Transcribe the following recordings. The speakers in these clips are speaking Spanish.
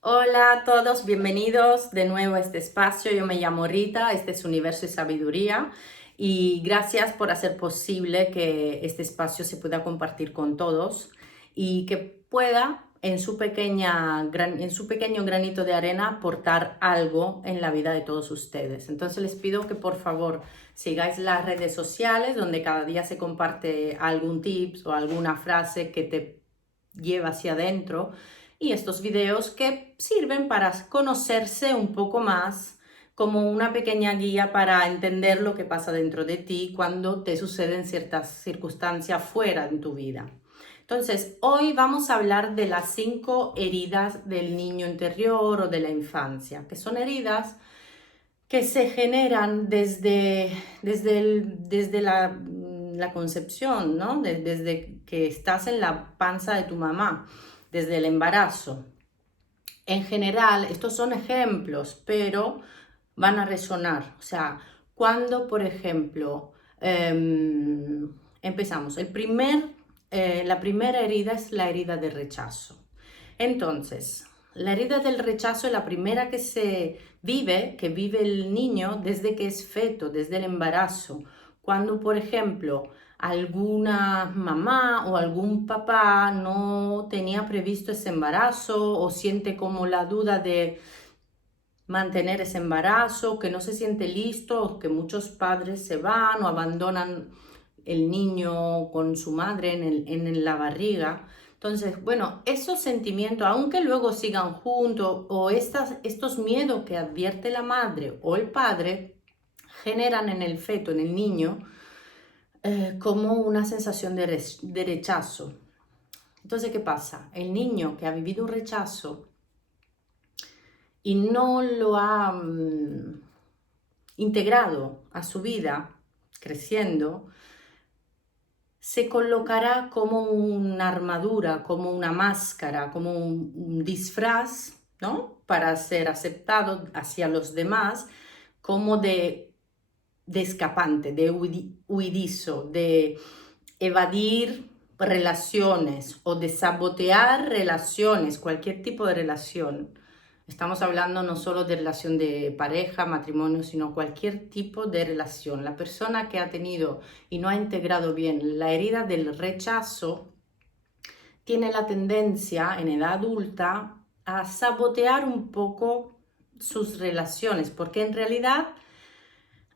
Hola a todos, bienvenidos de nuevo a este espacio. Yo me llamo Rita, este es Universo y Sabiduría y gracias por hacer posible que este espacio se pueda compartir con todos y que pueda en su pequeño granito de arena aportar algo en la vida de todos ustedes. Entonces les pido que por favor sigáis las redes sociales donde cada día se comparte algún tips o alguna frase que te lleva hacia adentro y estos videos que sirven para conocerse un poco más como una pequeña guía para entender lo que pasa dentro de ti cuando te suceden ciertas circunstancias fuera de tu vida. Entonces, hoy vamos a hablar de las 5 heridas del niño interior o de la infancia, que son heridas que se generan desde la concepción, ¿no? Desde que estás en la panza de tu mamá, desde el embarazo. En general, estos son ejemplos, pero van a resonar. O sea, cuando, por ejemplo, empezamos, la primera herida es la herida de rechazo. Entonces, la herida del rechazo es la primera que vive el niño desde que es feto, desde el embarazo. Cuando, por ejemplo, alguna mamá o algún papá no tenía previsto ese embarazo o siente como la duda de mantener ese embarazo, que no se siente listo, o que muchos padres se van o abandonan el niño con su madre en la barriga. Entonces, bueno, esos sentimientos, aunque luego sigan juntos o estos miedos que advierte la madre o el padre, generan en el feto, en el niño, como una sensación de rechazo. Entonces, ¿qué pasa? El niño que ha vivido un rechazo y no lo ha integrado a su vida, creciendo, se colocará como una armadura, como una máscara, como un disfraz, ¿no? Para ser aceptado hacia los demás, como de escapante, de huidizo, de evadir relaciones o de sabotear relaciones, cualquier tipo de relación. Estamos hablando no solo de relación de pareja, matrimonio, sino cualquier tipo de relación. La persona que ha tenido y no ha integrado bien la herida del rechazo tiene la tendencia en edad adulta a sabotear un poco sus relaciones, porque en realidad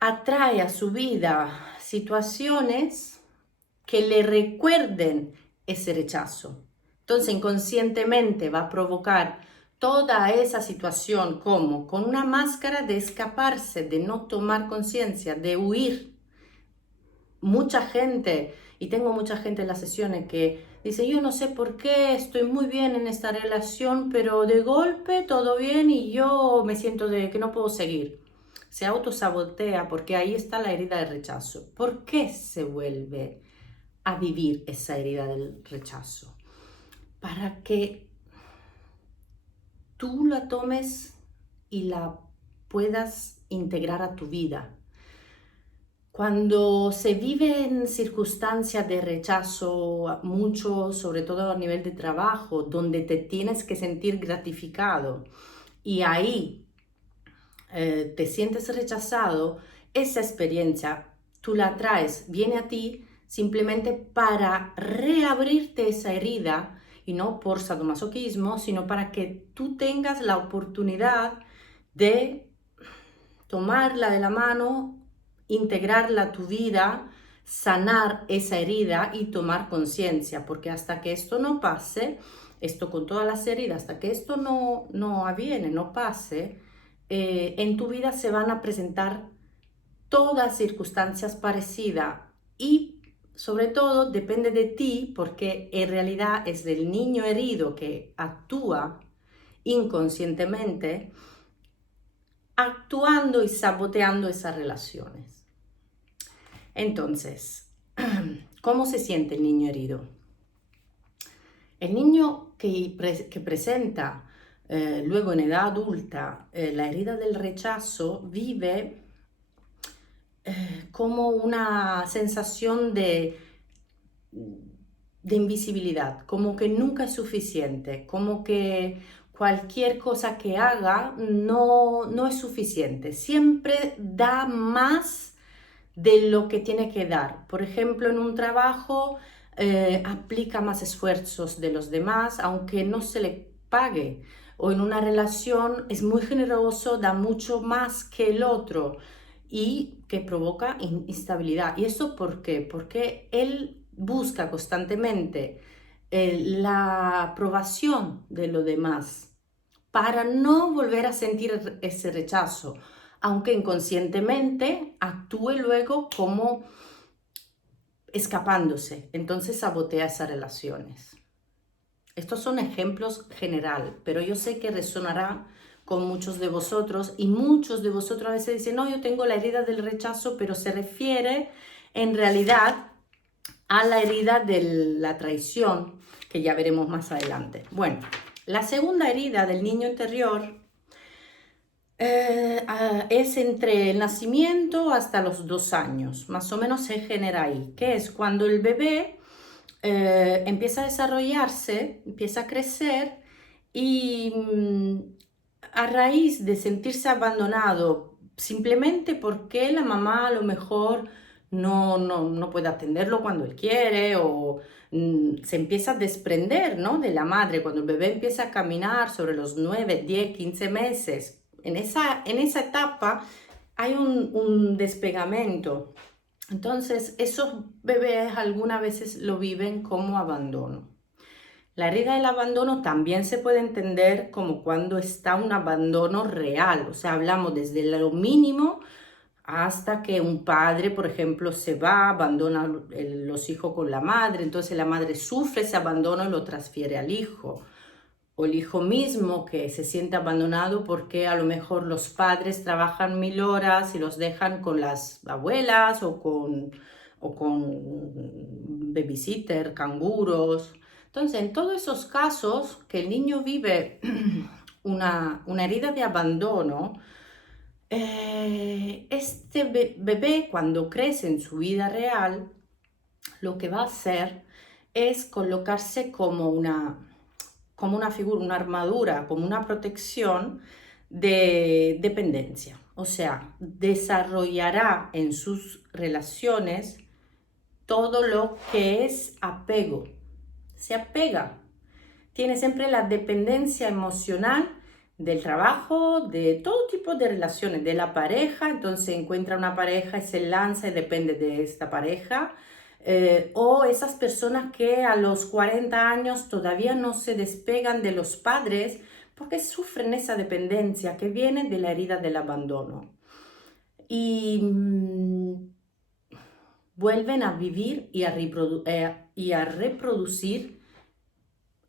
atrae a su vida situaciones que le recuerden ese rechazo. Entonces, inconscientemente va a provocar toda esa situación como con una máscara de escaparse, de no tomar conciencia, de huir. Mucha gente, y tengo mucha gente en las sesiones que dice, yo no sé por qué, estoy muy bien en esta relación, pero de golpe todo bien y yo me siento de que no puedo seguir. Se autosabotea porque ahí está la herida de rechazo. ¿Por qué se vuelve a vivir esa herida del rechazo? Para que tú la tomes y la puedas integrar a tu vida. Cuando se vive en circunstancias de rechazo mucho, sobre todo a nivel de trabajo, donde te tienes que sentir gratificado y ahí te sientes rechazado, esa experiencia tú la traes, viene a ti simplemente para reabrirte esa herida y no por sadomasoquismo, sino para que tú tengas la oportunidad de tomarla de la mano, integrarla a tu vida, sanar esa herida y tomar conciencia, porque hasta que esto no pase, esto con todas las heridas, hasta que esto no aviene, no pase, en tu vida se van a presentar todas circunstancias parecidas y sobre todo depende de ti porque en realidad es del niño herido que actúa inconscientemente actuando y saboteando esas relaciones. Entonces, ¿cómo se siente el niño herido? El niño que presenta luego en edad adulta la herida del rechazo vive como una sensación de invisibilidad, como que nunca es suficiente, como que cualquier cosa que haga no es suficiente. Siempre da más de lo que tiene que dar. Por ejemplo, en un trabajo aplica más esfuerzos de los demás, aunque no se le pague. O en una relación es muy generoso, da mucho más que el otro y que provoca instabilidad. ¿Y eso por qué? Porque él busca constantemente la aprobación de los demás para no volver a sentir ese rechazo, aunque inconscientemente actúe luego como escapándose, entonces sabotea esas relaciones. Estos son ejemplos general, pero yo sé que resonará con muchos de vosotros y muchos de vosotros a veces dicen, no, yo tengo la herida del rechazo, pero se refiere en realidad a la herida de la traición, que ya veremos más adelante. Bueno, la segunda herida del niño interior es entre el nacimiento hasta los 2 años, más o menos se genera ahí, que es cuando el bebé empieza a desarrollarse, empieza a crecer y a raíz de sentirse abandonado, simplemente porque la mamá a lo mejor no puede atenderlo cuando él quiere o se empieza a desprender, ¿no?, de la madre, cuando el bebé empieza a caminar sobre los 9, 10, 15 meses. En esa etapa hay un despegamento. Entonces, esos bebés algunas veces lo viven como abandono. La herida del abandono también se puede entender como cuando está un abandono real, o sea, hablamos desde lo mínimo hasta que un padre, por ejemplo, se va, abandona los hijos con la madre, entonces la madre sufre ese abandono y lo transfiere al hijo. O el hijo mismo que se siente abandonado porque a lo mejor los padres trabajan 1000 horas y los dejan con las abuelas o con babysitter, canguros. Entonces, en todos esos casos que el niño vive una herida de abandono, este bebé cuando crece en su vida real, lo que va a hacer es colocarse como una figura, una armadura, como una protección de dependencia. O sea, desarrollará en sus relaciones todo lo que es apego. Se apega. Tiene siempre la dependencia emocional del trabajo, de todo tipo de relaciones, de la pareja. Entonces encuentra una pareja y se lanza y depende de esta pareja. O esas personas que a los 40 años todavía no se despegan de los padres porque sufren esa dependencia que viene de la herida del abandono. Y vuelven a vivir y a reproducir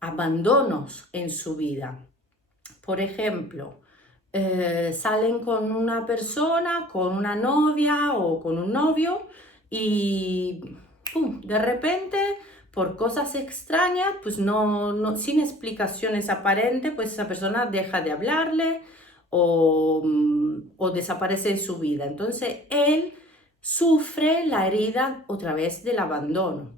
abandonos en su vida. Por ejemplo, salen con una persona, con una novia o con un novio y ¡pum!, de repente, por cosas extrañas, pues sin explicaciones aparentes, pues esa persona deja de hablarle o desaparece de su vida. Entonces, él sufre la herida otra vez del abandono.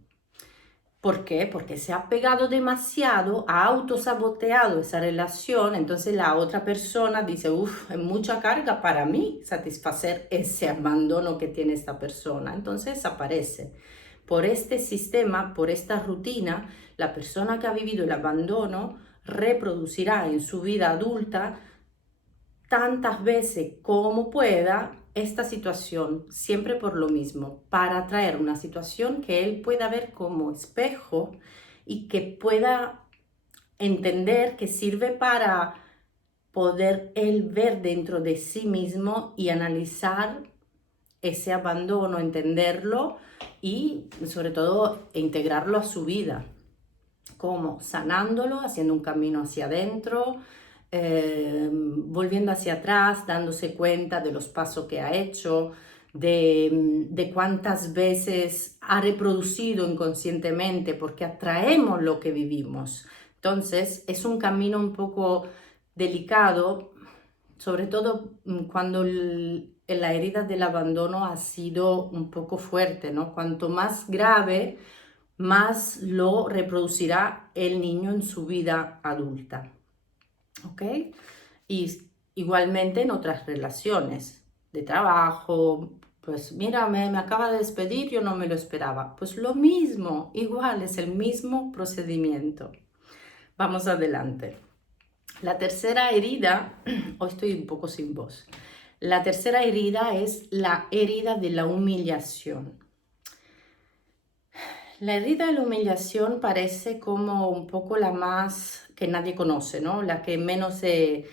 ¿Por qué? Porque se ha pegado demasiado, ha autosaboteado esa relación, entonces la otra persona dice, uff, es mucha carga para mí satisfacer ese abandono que tiene esta persona, entonces desaparece. Por este sistema, por esta rutina, la persona que ha vivido el abandono reproducirá en su vida adulta tantas veces como pueda esta situación, siempre por lo mismo, para traer una situación que él pueda ver como espejo y que pueda entender que sirve para poder él ver dentro de sí mismo y analizar ese abandono, entenderlo y sobre todo integrarlo a su vida, como sanándolo, haciendo un camino hacia adentro, volviendo hacia atrás, dándose cuenta de los pasos que ha hecho, de cuántas veces ha reproducido inconscientemente, porque atraemos lo que vivimos. Entonces es un camino un poco delicado, sobre todo cuando la herida del abandono ha sido un poco fuerte, ¿no? Cuanto más grave, más lo reproducirá el niño en su vida adulta. ¿ok? Y igualmente en otras relaciones de trabajo, pues mira, me acaba de despedir, yo no me lo esperaba. Pues lo mismo, igual, es el mismo procedimiento. Vamos adelante. La tercera herida, hoy estoy un poco sin voz. La tercera herida es la herida de la humillación. La herida de la humillación parece como un poco la más que nadie conoce, ¿no? La que menos se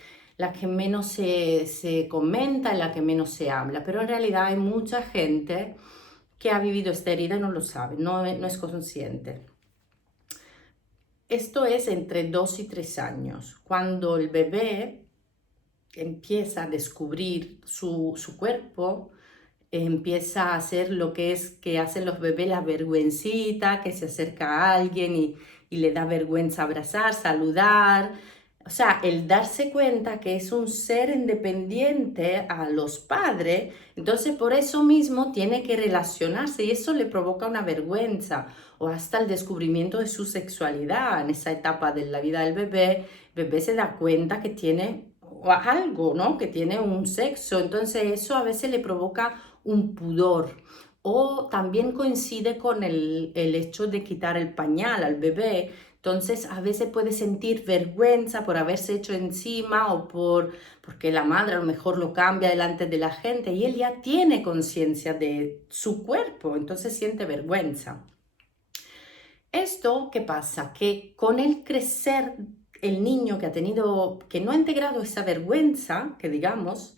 comenta, la que menos se habla, pero en realidad hay mucha gente que ha vivido esta herida y no lo sabe, no es consciente. Esto es entre 2 y 3 años, cuando el bebé empieza a descubrir su cuerpo, empieza a hacer lo que es que hacen los bebés, la vergüencita, que se acerca a alguien y le da vergüenza abrazar, saludar. O sea, el darse cuenta que es un ser independiente a los padres, entonces por eso mismo tiene que relacionarse y eso le provoca una vergüenza o hasta el descubrimiento de su sexualidad en esa etapa de la vida del bebé. El bebé se da cuenta que tiene algo, ¿no? Que tiene un sexo, entonces eso a veces le provoca un pudor. O también coincide con el hecho de quitar el pañal al bebé. Entonces a veces puede sentir vergüenza por haberse hecho encima o porque la madre a lo mejor lo cambia delante de la gente y él ya tiene conciencia de su cuerpo, entonces siente vergüenza. Esto, ¿qué pasa? Que con el crecer el niño que no ha integrado esa vergüenza, que digamos,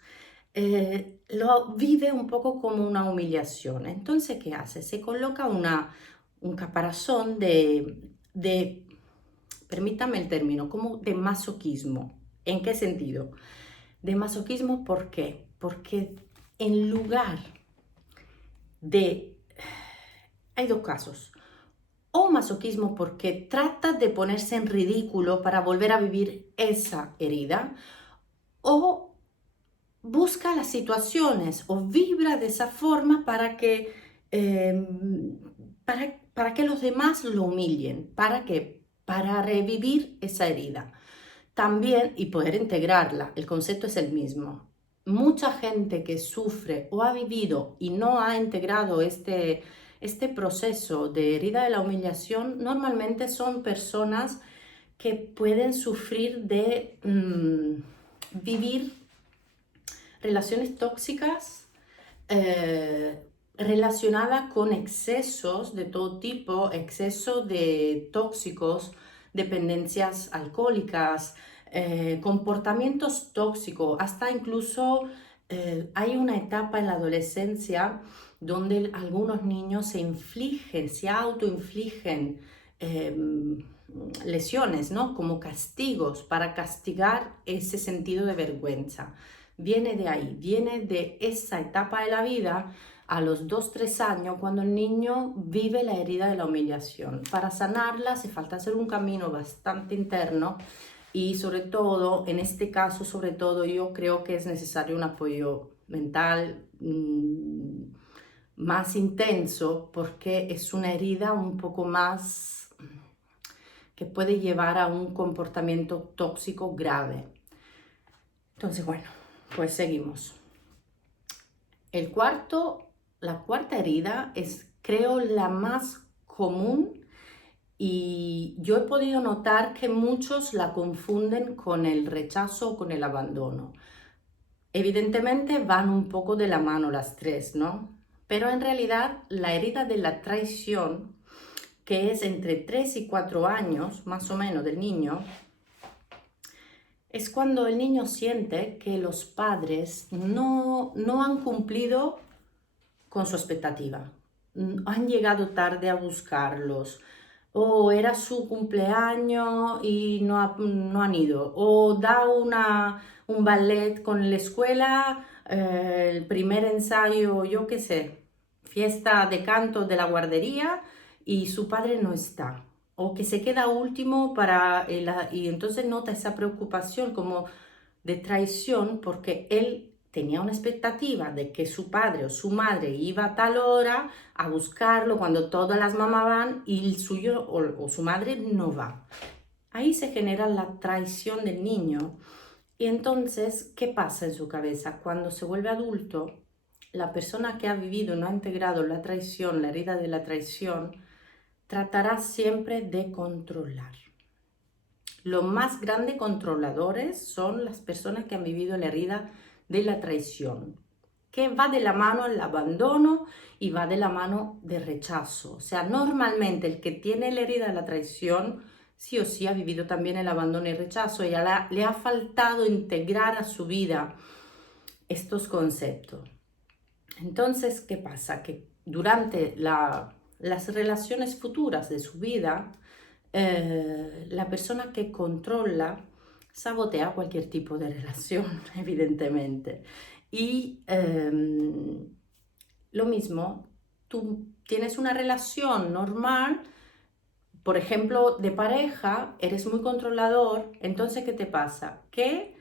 lo vive un poco como una humillación. Entonces, ¿qué hace? Se coloca un caparazón permítame el término, como de masoquismo. ¿En qué sentido? De masoquismo, ¿por qué? Porque en lugar de... Hay dos casos. O masoquismo porque trata de ponerse en ridículo para volver a vivir esa herida. O busca las situaciones o vibra de esa forma eh, para que los demás lo humillen. ¿Para qué? Para revivir esa herida. También, y poder integrarla, el concepto es el mismo. Mucha gente que sufre o ha vivido y no ha integrado este proceso de herida de la humillación, normalmente son personas que pueden sufrir de vivir relaciones tóxicas relacionadas con excesos de todo tipo, exceso de tóxicos, dependencias alcohólicas, comportamientos tóxicos, hasta incluso hay una etapa en la adolescencia donde algunos niños se autoinfligen lesiones, ¿no? Como castigos para castigar ese sentido de vergüenza. Viene de ahí, viene de esa etapa de la vida a los 2, 3 años, cuando el niño vive la herida de la humillación. Para sanarla hace falta hacer un camino bastante interno y sobre todo, en este caso, sobre todo, yo creo que es necesario un apoyo mental más intenso porque es una herida un poco más que puede llevar a un comportamiento tóxico grave. Entonces, bueno, pues seguimos. La cuarta herida es, creo, la más común y yo he podido notar que muchos la confunden con el rechazo o con el abandono. Evidentemente van un poco de la mano las tres, ¿no? Pero en realidad la herida de la traición, que es entre 3 y 4 años, más o menos, del niño, es cuando el niño siente que los padres no han cumplido con su expectativa. Han llegado tarde a buscarlos, o era su cumpleaños y no han ido, o da un ballet con la escuela, el primer ensayo, yo qué sé, fiesta de canto de la guardería y su padre no está. O que se queda último y entonces nota esa preocupación como de traición porque él tenía una expectativa de que su padre o su madre iba a tal hora a buscarlo cuando todas las mamás van y el suyo o su madre no va. ahí se genera la traición del niño. Y entonces, ¿qué pasa en su cabeza? Cuando se vuelve adulto, la persona que ha vivido, no ha integrado la traición, la herida de la traición, tratará siempre de controlar. Los más grandes controladores son las personas que han vivido la herida de la traición, que va de la mano al abandono y va de la mano del rechazo. O sea, normalmente el que tiene la herida de la traición, sí o sí ha vivido también el abandono y el rechazo y le ha faltado integrar a su vida estos conceptos. Entonces, ¿qué pasa? Que durante las relaciones futuras de su vida, la persona que controla sabotea cualquier tipo de relación, evidentemente. Y lo mismo, tú tienes una relación normal, por ejemplo, de pareja, eres muy controlador, entonces, ¿qué te pasa? Que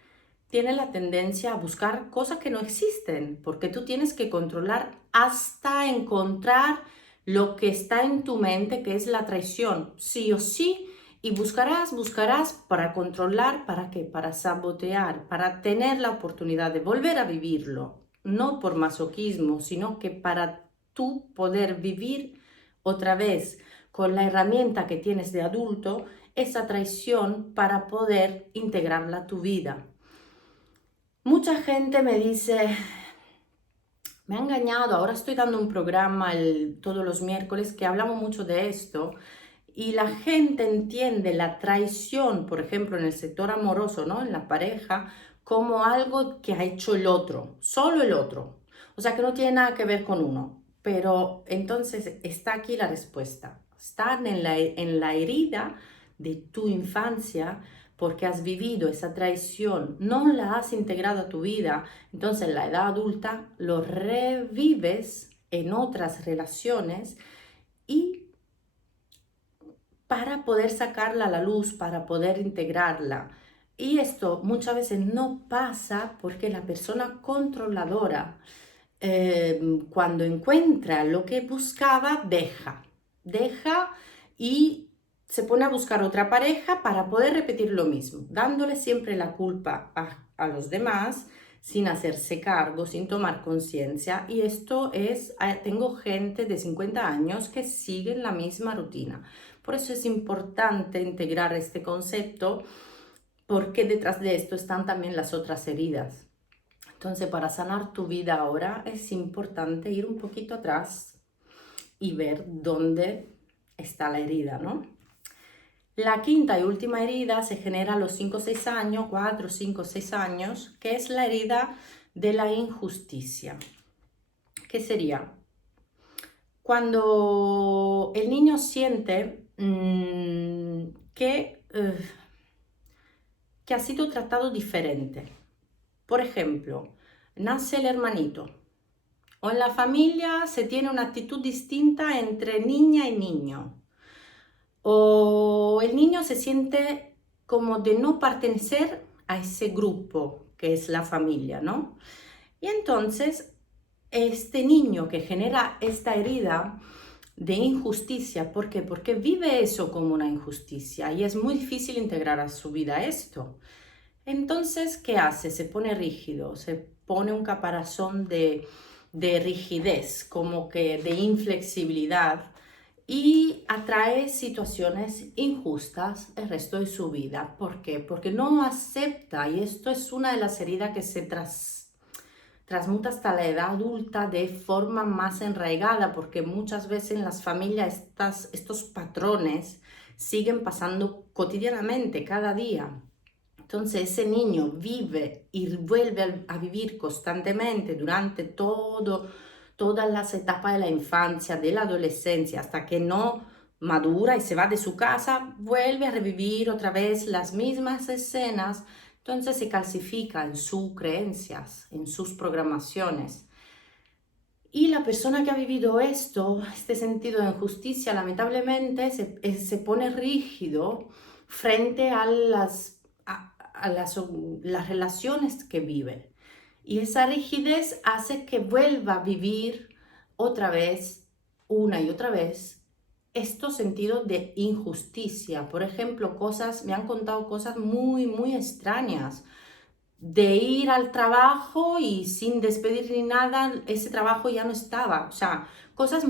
tienes la tendencia a buscar cosas que no existen, porque tú tienes que controlar hasta encontrar lo que está en tu mente, que es la traición, sí o sí, y buscarás para controlar, ¿para qué? Para sabotear, para tener la oportunidad de volver a vivirlo, no por masoquismo, sino que para tú poder vivir otra vez con la herramienta que tienes de adulto, esa traición para poder integrarla a tu vida. Mucha gente me dice, me ha engañado, ahora estoy dando un programa todos los miércoles que hablamos mucho de esto y la gente entiende la traición, por ejemplo, en el sector amoroso, ¿no? En la pareja, como algo que ha hecho el otro, solo el otro. O sea, que no tiene nada que ver con uno. Pero entonces está aquí la respuesta. Están en la herida de tu infancia porque has vivido esa traición, no la has integrado a tu vida, entonces en la edad adulta lo revives en otras relaciones y para poder sacarla a la luz, para poder integrarla. Y esto muchas veces no pasa porque la persona controladora, cuando encuentra lo que buscaba, deja y se pone a buscar otra pareja para poder repetir lo mismo, dándole siempre la culpa a los demás, sin hacerse cargo, sin tomar conciencia. Y esto es, tengo gente de 50 años que siguen la misma rutina. Por eso es importante integrar este concepto, porque detrás de esto están también las otras heridas. Entonces, para sanar tu vida ahora es importante ir un poquito atrás y ver dónde está la herida, ¿no? La quinta y última herida se genera a los 5 o 6 años, 4, 5, 6 años, que es la herida de la injusticia. ¿Qué sería? Cuando el niño siente que ha sido tratado diferente. Por ejemplo, nace el hermanito o en la familia se tiene una actitud distinta entre niña y niño. O el niño se siente como de no pertenecer a ese grupo que es la familia, ¿no? Y entonces este niño que genera esta herida de injusticia, ¿por qué? Porque vive eso como una injusticia y es muy difícil integrar a su vida esto. Entonces, ¿qué hace? Se pone rígido, se pone un caparazón de rigidez, como que de inflexibilidad y atrae situaciones injustas el resto de su vida. ¿Por qué? Porque no acepta, y esto es una de las heridas que se transmuta hasta la edad adulta de forma más enraigada, porque muchas veces en las familias estos patrones siguen pasando cotidianamente, cada día. Entonces ese niño vive y vuelve a vivir constantemente durante todas las etapas de la infancia, de la adolescencia, hasta que no madura y se va de su casa, vuelve a revivir otra vez las mismas escenas. Entonces se calcifica en sus creencias, en sus programaciones. Y la persona que ha vivido esto, este sentido de injusticia, lamentablemente se pone rígido frente a las relaciones que vive. Y esa rigidez hace que vuelva a vivir otra vez, una y otra vez, estos sentidos de injusticia. Por ejemplo, me han contado cosas muy, muy extrañas. De ir al trabajo y sin despedir ni nada, ese trabajo ya no estaba. O sea, cosas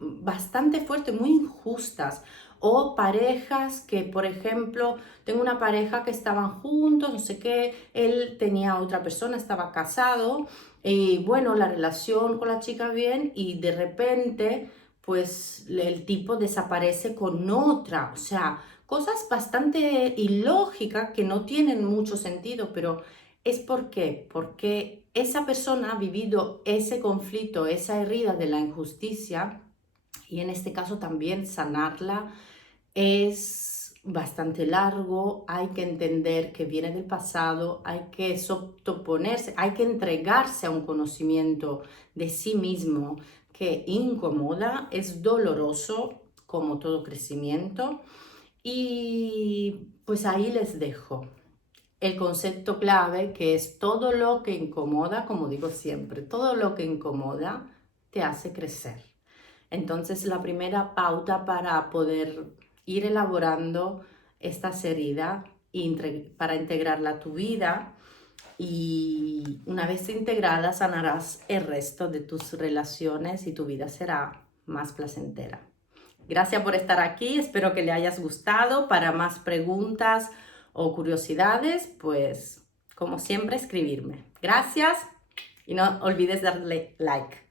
bastante fuertes, muy injustas. O parejas que, por ejemplo, tengo una pareja que estaban juntos, no sé qué, él tenía otra persona, estaba casado, y bueno, la relación con la chica bien, y de repente, pues el tipo desaparece con otra. O sea, cosas bastante ilógicas que no tienen mucho sentido, pero es porque esa persona ha vivido ese conflicto, esa herida de la injusticia, y en este caso también sanarla es bastante largo. Hay que entender que viene del pasado, hay que oponerse, hay que entregarse a un conocimiento de sí mismo que incomoda, es doloroso como todo crecimiento. Y pues ahí les dejo el concepto clave, que es todo lo que incomoda, como digo siempre, todo lo que incomoda te hace crecer. Entonces, la primera pauta para poder ir elaborando estas heridas para integrarla a tu vida, y una vez integrada sanarás el resto de tus relaciones y tu vida será más placentera. Gracias por estar aquí, espero que le hayas gustado. Para más preguntas o curiosidades, pues como siempre, escribirme. Gracias y no olvides darle like.